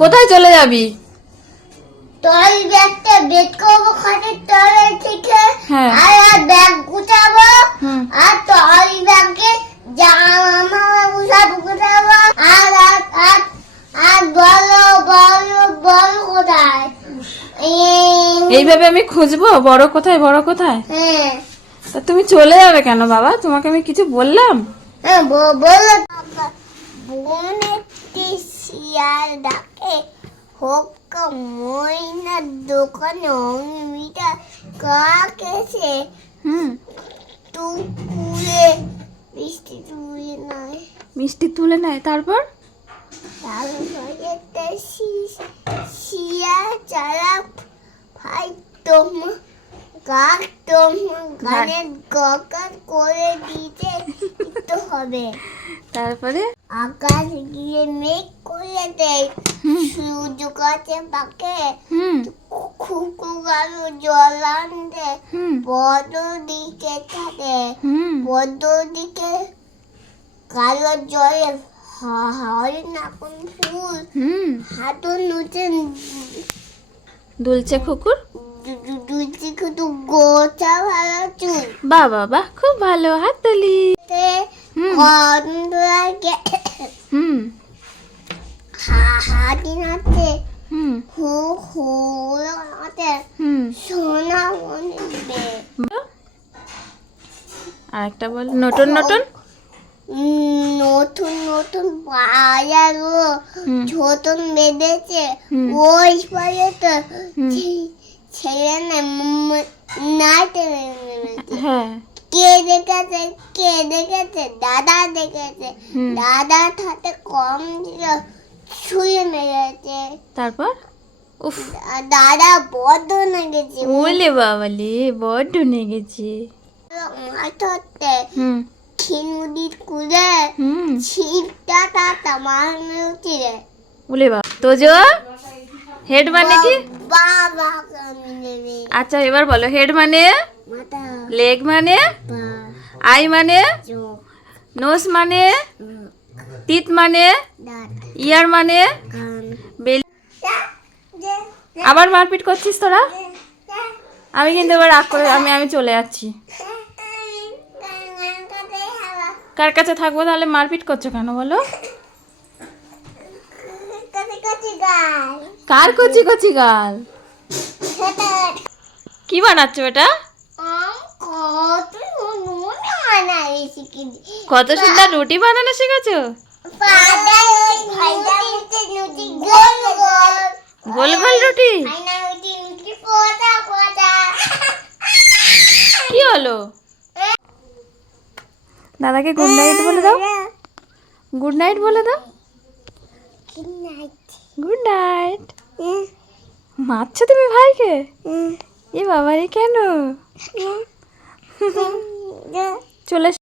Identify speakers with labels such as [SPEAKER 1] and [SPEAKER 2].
[SPEAKER 1] কোথায় চলে যাবি?
[SPEAKER 2] তোর ব্যাগটা বের করব খাটের তলে থেকে।
[SPEAKER 1] হ্যাঁ।
[SPEAKER 2] আর আর ব্যাগ গুছাবো। আর তোর ব্যাগে জামা সব গুছাবো। আর আর আর আর বলো বলো বলো কোথায়?
[SPEAKER 1] এইভাবে আমি খুঁজবো? বড় কোথায় বড় কোথায়?
[SPEAKER 2] হ্যাঁ।
[SPEAKER 1] তা তুমি চলে যাবে কেন বাবা? তোমাকে আমি কিছু বললাম?
[SPEAKER 2] হ্যাঁ বলো বোন শিয়াল ডাকে হোক ময়নার দোকানে অমিতা কাকেছে
[SPEAKER 1] হুম
[SPEAKER 2] টুকুরে বৃষ্টি তুলে নয়।
[SPEAKER 1] মিষ্টি তুলে নেয় তারপর?
[SPEAKER 2] তারপরে একটা শি- শিয়াল চালা ভাই তোম কাক তোম গানের গকার করে দিতে দিতে হবে।
[SPEAKER 1] তারপরে?
[SPEAKER 2] আকাশ গিয়ে মেঘ করে দেয়। সূর্য গাছে পাকে খুকু গালো জল আনতে। বড় দিকে থাকে। বড় দিকে কালো জলে হয় না কোন ফুল। হাঁটু নুচে
[SPEAKER 1] দুলছে কুকুর
[SPEAKER 2] দুটি শুধু গোছা ভালো চুল
[SPEAKER 1] বাহ বাবা খুব ভালো হাততালি।
[SPEAKER 2] তে
[SPEAKER 1] হুম।
[SPEAKER 2] গন্ধ লাগে
[SPEAKER 1] হুম।
[SPEAKER 2] হা- হাঁটি নাচে
[SPEAKER 1] হুম।
[SPEAKER 2] হু হু নাচে
[SPEAKER 1] হুম।
[SPEAKER 2] সোনা মনে
[SPEAKER 1] আরেকটা বল। নতুন নতুন?
[SPEAKER 2] নতুন নতুন বাজারও
[SPEAKER 1] হুম।
[SPEAKER 2] ছোটন বেঁধেছে। ওই তো
[SPEAKER 1] হ্যাঁ।
[SPEAKER 2] কে দেখেছে? কে দেখেছে? দাদা দেখেছে। দাদা হাতে কম ছিল ছুঁয়ে মেরেছে।
[SPEAKER 1] তারপর? উফ।
[SPEAKER 2] দাদা বড্ড নেগেছে।
[SPEAKER 1] ওলে বাবালে বড্ড নেগেছে। হুম।
[SPEAKER 2] খিনুদির কুলে
[SPEAKER 1] হুম।
[SPEAKER 2] ছিপটা টাটা মারনে উঠিয়ে
[SPEAKER 1] ওলে বাবা তোজো? হেড মানে কি? আচ্ছা এবার বলো হেড মানে? লেগ মানে? আই মানে? নোস মানে? তিত মানে? ইয়ার মানে? আবার মারপিট করছিস তোরা? আমি কিন্তু এবার রাগ করে আমি আমি চলে যাচ্ছি। কার কাছে থাকব তাহলে মারপিট করছ কেন বলো? কার কচি কচি গাল? কি বানাচ্ছো এটা? কত সুন্দর রুটি বানানো শিখেছো? গোল গোল রুটি? কি হলো? দাদাকে গুড নাইট বলে দাও। গুড নাইট বলে দাও। গুড নাইট মারছো তুমি ভাইকে? এ। বাবারে কেন? চলে